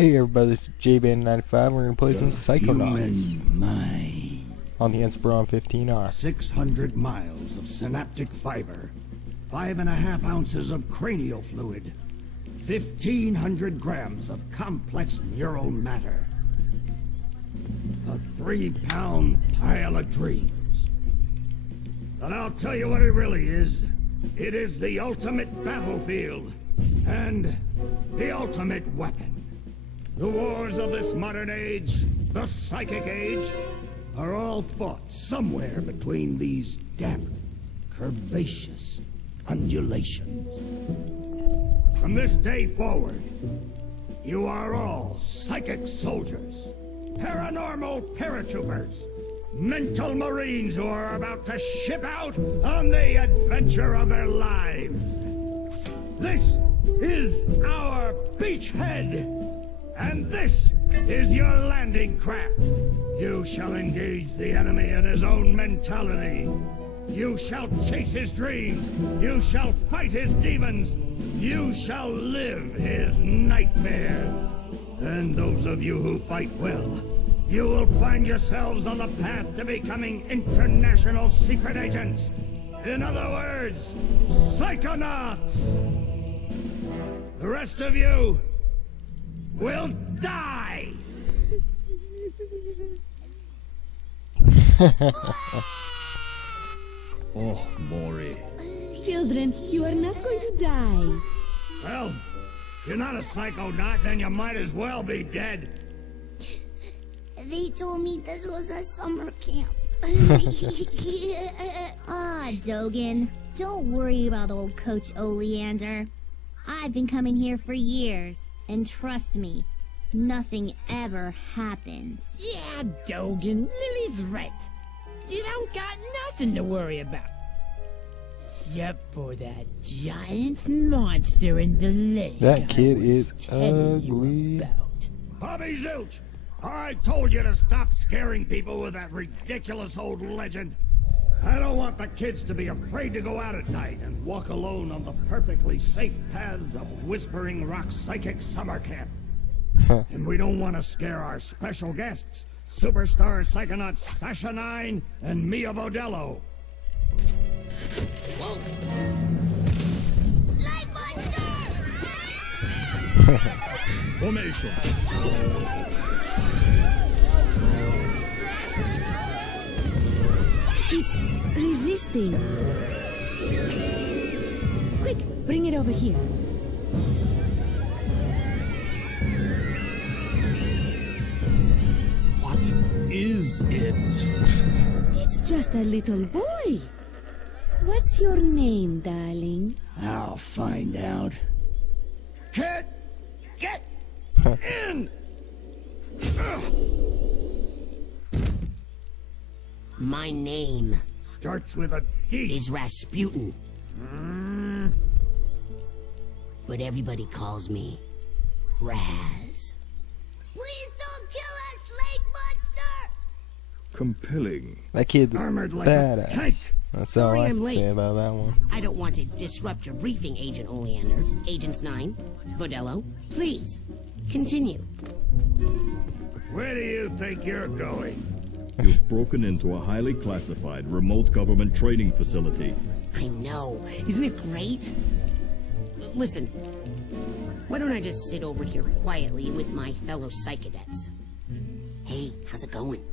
Hey everybody, this is JBand95. We're going to play some Psychonauts Mind. on the Inspiron 15R. 600 miles of synaptic fiber, 5.5 ounces of cranial fluid, 1,500 grams of complex neural matter, a 3-pound pile of dreams. But I'll tell you what it really is. It is the ultimate battlefield and the ultimate weapon. The wars of this modern age, the psychic age, are all fought somewhere between these damp, curvaceous undulations. From this day forward, you are all psychic soldiers, paranormal paratroopers, mental marines who are about to ship out on the adventure of their lives. This is our beachhead. And this is your landing craft. You shall engage the enemy in his own mentality. You shall chase his dreams. You shall fight his demons. You shall live his nightmares. And those of you who fight well, you will find yourselves on the path to becoming international secret agents. In other words, Psychonauts. The rest of you will die! Oh, Maury. Children, you are not going to die. Well, if you're not a psychonaut, then you might as well be dead. They told me this was a summer camp. Ah, Dogen. Don't worry about old Coach Oleander. I've been coming here for years. And trust me, nothing ever happens. Yeah, Dogen, Lily's right. You don't got nothing to worry about. Except for that giant monster in the lake. That kid I was is telling you ugly. about. Bobby Zilch, I told you to stop scaring people with that ridiculous old legend. I don't want the kids to be afraid to go out at night and walk alone on the perfectly safe paths of Whispering Rock Psychic Summer Camp. And we don't want to scare our special guests, superstar psychonauts Sasha 9 and Mia Vodello. Light monster! Formation. It's resisting. Quick, bring it over here. What is it? It's just a little boy. What's your name, darling? I'll find out. Kid, get in! My name Starts with a D. is Rasputin, but everybody calls me Raz. Please don't kill us, lake monster! Compelling. That kid's Armored like a badass. tank. That's Sorry all I I'm can late. say about that one. I don't want to disrupt your briefing, Agent Oleander. Agents 9, Vodello, please, continue. Where do you think you're going? You've broken into a highly classified remote government training facility. I know, isn't it great? Listen, why don't I just sit over here quietly with my fellow psychedets? Hey, how's it going?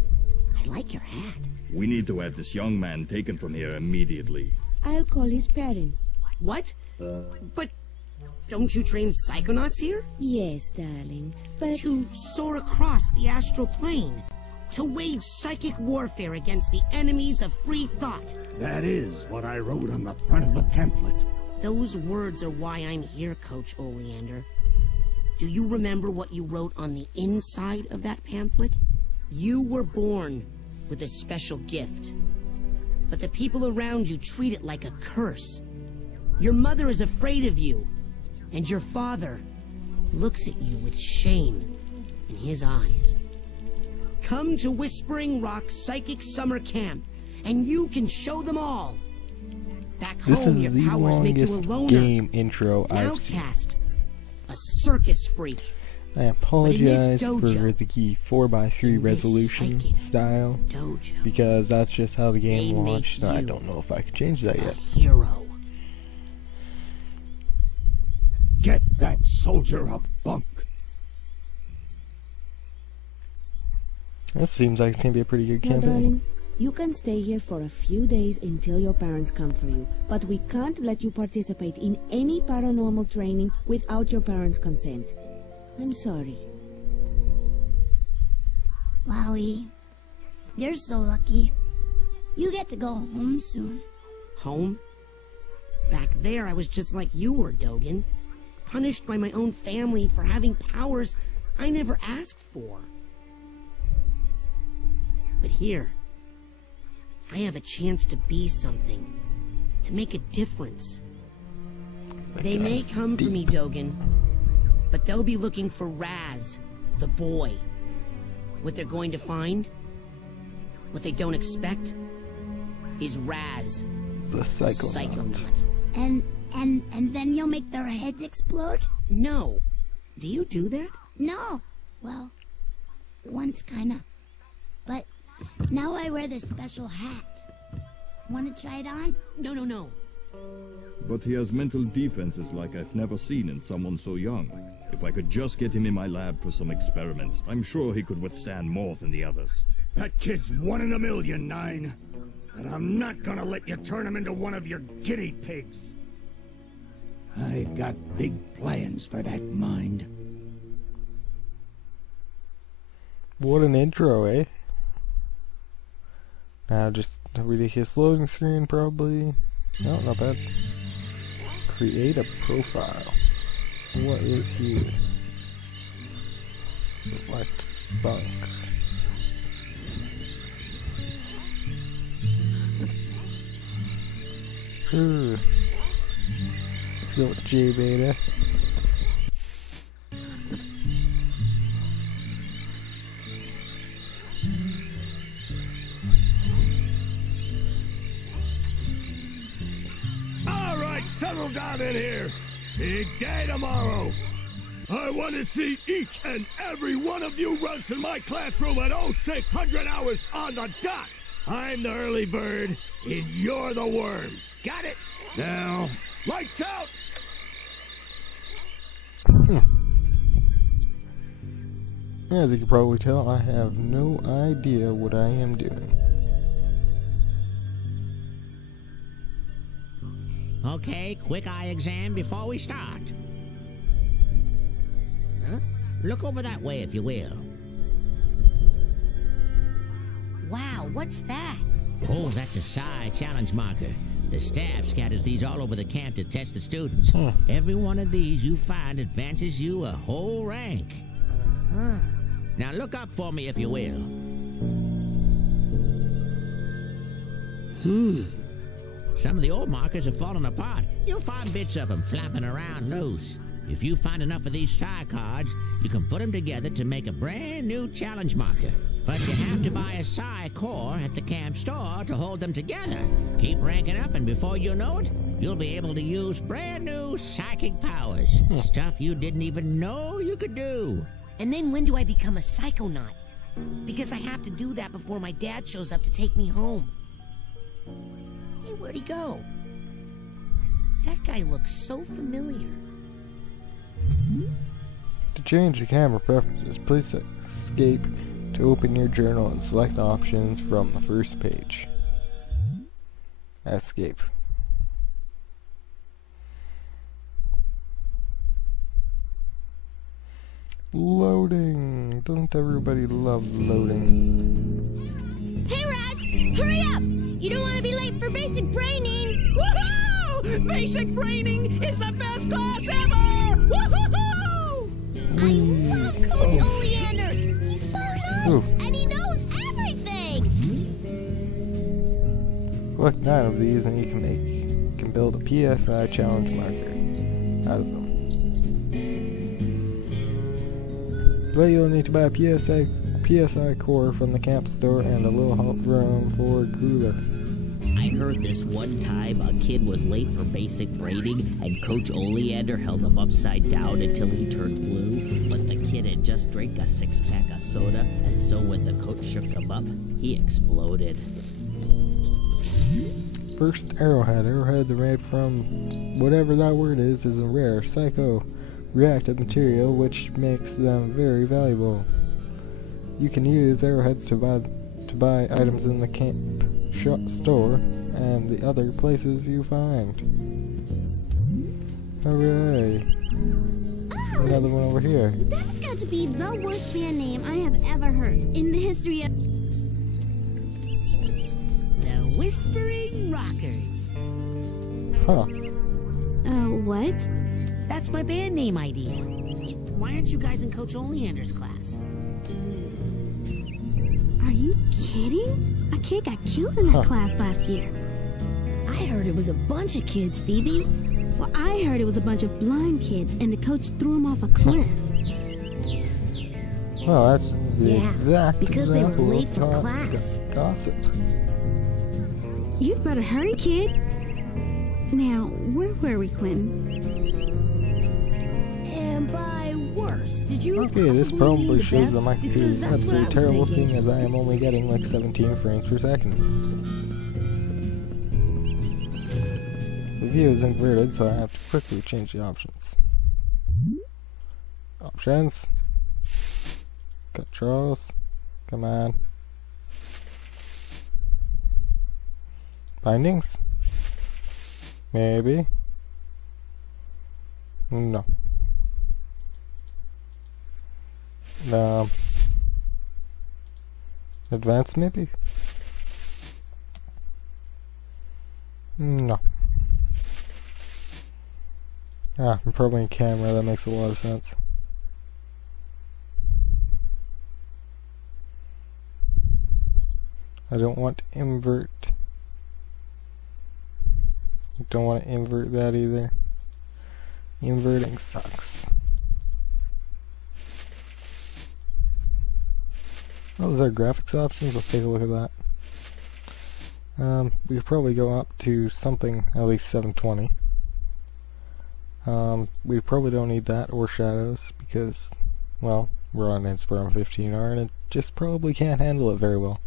I like your hat. We need to have this young man taken from here immediately. I'll call his parents. What? But don't you train psychonauts here? Yes, darling, but... To soar across the astral plane. To wage psychic warfare against the enemies of free thought. That is what I wrote on the front of the pamphlet. Those words are why I'm here, Coach Oleander. Do you remember what you wrote on the inside of that pamphlet? You were born with a special gift, but the people around you treat it like a curse. Your mother is afraid of you, and your father looks at you with shame in his eyes. Come to Whispering Rock Psychic Summer Camp, and you can show them all. Back This home, is your the powers make you a longest loner, game intro an I've seen. outcast, a circus freak. I apologize for dojo, the 4x3 resolution style, because that's just how the game launched, and I don't know if I can change that yet. Hero. Get that soldier a bunk. This seems like it's gonna be a pretty good Now, campaign. darling, you can stay here for a few days until your parents come for you, but we can't let you participate in any paranormal training without your parents' consent. I'm sorry. Wowie. You're so lucky. You get to go home soon. Home? Back there, I was just like you were, Dogen. Punished by my own family for having powers I never asked for. But here, I have a chance to be something. To make a difference. They may come for me, Dogen. But they'll be looking for Raz, the boy. What they're going to find, what they don't expect, is Raz, The Psychonaut. And then you'll make their heads explode? No. Do you do that? No. Well, once kinda. But now I wear this special hat. Wanna try it on? No. But he has mental defenses like I've never seen in someone so young. If I could just get him in my lab for some experiments, I'm sure he could withstand more than the others. That kid's 1 in a million, Nine. And I'm not gonna let you turn him into one of your guinea pigs. I've got big plans for that mind. What an intro, eh? Now just a ridiculous loading screen, probably. No, not bad. Create a profile. What is here? Select bunk. Sure. Let's go with J Beta. All right, settle down in here. Big day tomorrow. I want to see each and every one of you runts in my classroom at 0600 hours on the dot. I'm the early bird, and you're the worms. Got it? Now, lights out! As you can probably tell, I have no idea what I am doing. Okay, quick eye exam before we start. Huh? Look over that way, if you will. Wow, what's that? Oh, that's a Psi challenge marker. The staff scatters these all over the camp to test the students. Every one of these you find advances you a whole rank. Uh-huh. Now look up for me, if you will. Some of the old markers have fallen apart. You'll find bits of them flapping around loose. If you find enough of these Psi cards, you can put them together to make a brand new challenge marker. But you have to buy a Psi core at the camp store to hold them together. Keep ranking up, and before you know it, you'll be able to use brand new psychic powers. Stuff you didn't even know you could do. And then when do I become a Psychonaut? Because I have to do that before my dad shows up to take me home. Hey, where'd he go? That guy looks so familiar. To change the camera preferences, please escape to open your journal and select options from the first page. Escape. Loading! Doesn't everybody love loading? Hey, Raz! Hurry up! You don't want to be late for basic braining! Woohoo! Basic braining is the best class ever! Woohoo! I love Coach Oleander! He's so nice, and he knows everything! Collect 9 of these and you can build a PSI challenge marker out of them. But you'll need to buy a PSI core from the camp store and a little help from Ford Cooler. I heard this one time a kid was late for basic braiding and Coach Oleander held him upside down until he turned blue, but the kid had just drank a 6-pack of soda, and so when the coach shook him up, he exploded. First arrowhead. Arrowheads are made from whatever that word is a rare psycho-reactive material which makes them very valuable. You can use arrowheads to buy items in the camp store and the other places you find. Hooray! Another one over here. That's got to be the worst band name I have ever heard in the history of... The Whispering Rockers. Huh. What? That's my band name idea. Why aren't you guys in Coach Oleander's class? Are you kidding? A kid got killed in that class last year. I heard it was a bunch of kids, Phoebe. Well, I heard it was a bunch of blind kids, and the coach threw them off a cliff. Well, that's the exact because they were example late of for class. Gossip. You'd better hurry, kid. Now, where were we, Quinn? And by worse, did you Okay, this possibly probably mean the shows best? that my Because computer is that's what I absolutely was terrible, thinking. seeing as I am only getting like 17 frames per second. The view is inverted, so I have to quickly change the options. Options. Controls. Come on. Bindings? Maybe. No. Advanced maybe? No. Probably in camera, that makes a lot of sense. I don't want to invert. I don't want to invert that either. Inverting sucks. Those are graphics options. Let's take a look at that. We could probably go up to something at least 720. We probably don't need that or shadows because, well, we're on inspiron 15R and it just probably can't handle it very well.